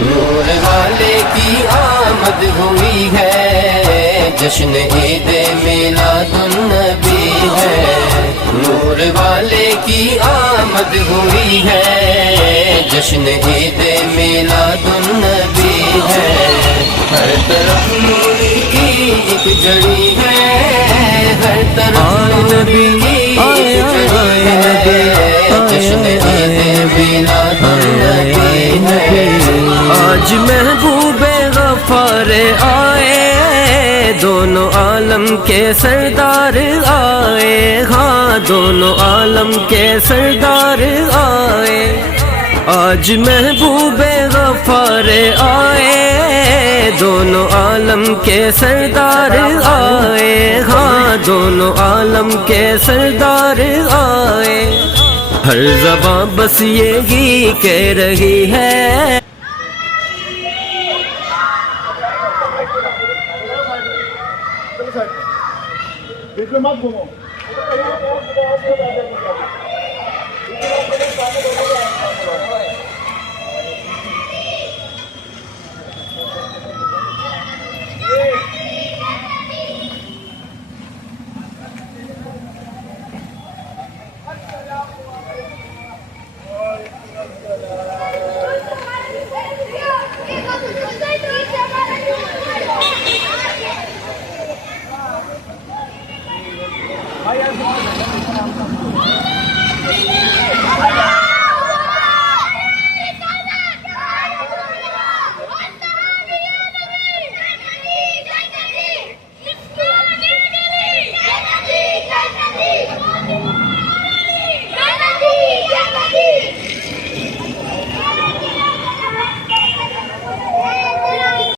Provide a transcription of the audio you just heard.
نور والے کی آمد ہوئی ہے، جشن عید میلاد النبی ہے۔ نور والے کی آمد ہوئی ہے، جشن عید میلاد النبی ہے۔ ہر طرف نور کی ایک جڑی ہے، ہر طرف نور کی ایک جڑی ہے، جشن عید میلاد النبی ہے۔ آج محبوب غفار آئے، دونوں عالم کے سردار آئے، ہاں دونوں عالم کے سردار آئے۔ آج محبوب غفار آئے، دونوں عالم کے سردار آئے، ہاں دونوں عالم کے سردار آئے۔ ہر زباں بس یہی کہہ رہی ہے، بیچ میں مت گھومو۔